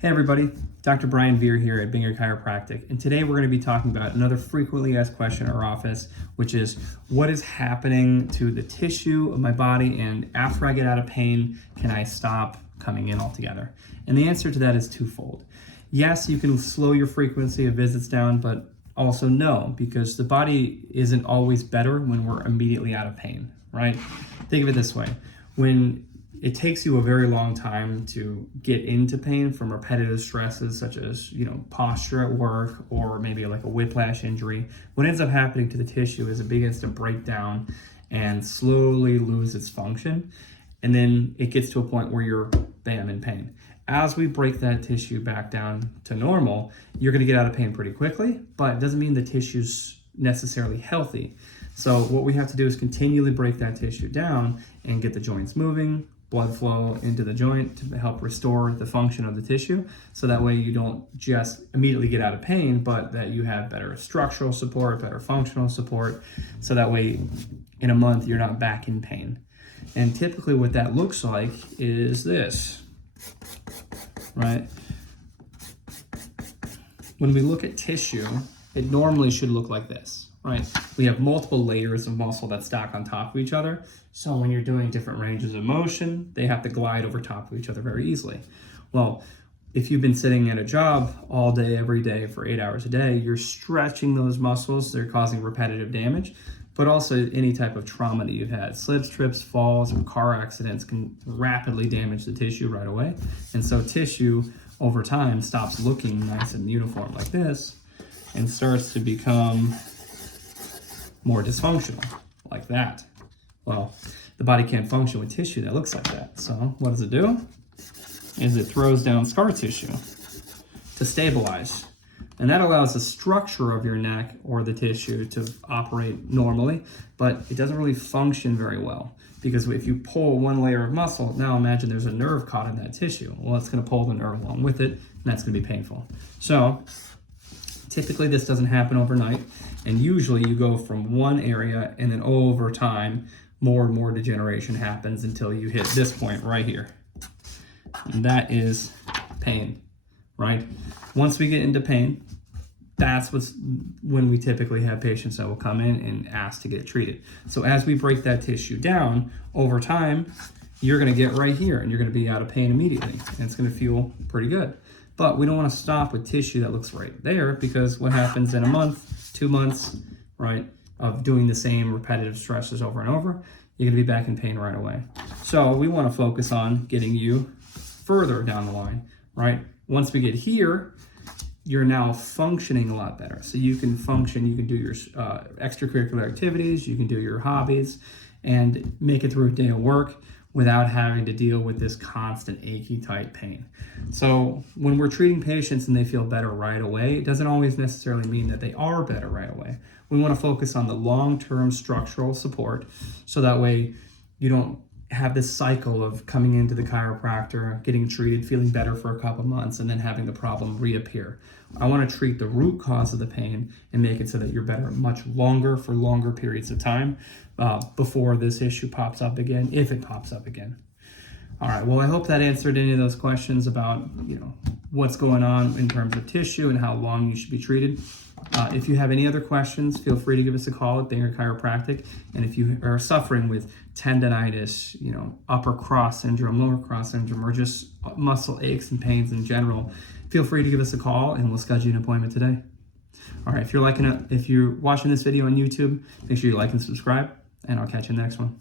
Hey everybody, Dr. Brian Vear here at Binger Chiropractic, and today we're going to be talking about another frequently asked question in our office, which is what is happening to the tissue of my body, and after I get out of pain, can I stop coming in altogether? And the answer to that is twofold. Yes, you can slow your frequency of visits down, but also no, because the body isn't always better when we're immediately out of pain, right? Think of it this way. When it takes you a very long time to get into pain from repetitive stresses such as, posture at work or maybe like a whiplash injury. What ends up happening to the tissue is it begins to break down and slowly lose its function. And then it gets to a point where you're, bam, in pain. As we break that tissue back down to normal, you're going to get out of pain pretty quickly, but it doesn't mean the tissue's necessarily healthy. So what we have to do is continually break that tissue down and get the joints moving, blood flow into the joint to help restore the function of the tissue. So that way you don't just immediately get out of pain, but that you have better structural support, better functional support. So that way in a month, you're not back in pain. And typically what that looks like is this, right? When we look at tissue, it normally should look like this, right? We have multiple layers of muscle that stack on top of each other. So when you're doing different ranges of motion, they have to glide over top of each other very easily. Well, if you've been sitting at a job all day, every day for 8 hours a day, you're stretching those muscles. They're causing repetitive damage, but also any type of trauma that you've had. Slips, trips, falls, or car accidents can rapidly damage the tissue right away. And so tissue over time stops looking nice and uniform like this and starts to become more dysfunctional like that. Well, the body can't function with tissue that looks like that. So what does it do? Is it throws down scar tissue to stabilize. And that allows the structure of your neck or the tissue to operate normally, but it doesn't really function very well. Because if you pull one layer of muscle, now imagine there's a nerve caught in that tissue. Well, it's going to pull the nerve along with it, and that's going to be painful. So typically this doesn't happen overnight, and usually you go from one area and then over time, more and more degeneration happens until you hit this point right here. And that is pain, right? Once we get into pain, that's when we typically have patients that will come in and ask to get treated. So as we break that tissue down over time, you're going to get right here and you're going to be out of pain immediately. And it's going to feel pretty good. But we don't want to stop with tissue that looks right there, because what happens in a month, 2 months, right, of doing the same repetitive stresses over and over, you're going to be back in pain right away. So we want to focus on getting you further down the line, right? Once we get here, you're now functioning a lot better. So you can function, you can do your extracurricular activities, you can do your hobbies, and make it through a day of work without having to deal with this constant achy, tight pain. So when we're treating patients and they feel better right away, it doesn't always necessarily mean that they are better right away. We want to focus on the long-term structural support, so that way you don't have this cycle of coming into the chiropractor, getting treated, feeling better for a couple months, and then having the problem reappear. I want to treat the root cause of the pain and make it so that you're better much longer for longer periods of time before this issue pops up again, if it pops up again. All right, well, I hope that answered any of those questions about, what's going on in terms of tissue and how long you should be treated. If you have any other questions, feel free to give us a call at Binger Chiropractic. And if you are suffering with tendonitis, upper cross syndrome, lower cross syndrome, or just muscle aches and pains in general, feel free to give us a call and we'll schedule an appointment today. All right, if you're watching this video on YouTube, make sure you like and subscribe, and I'll catch you in the next one.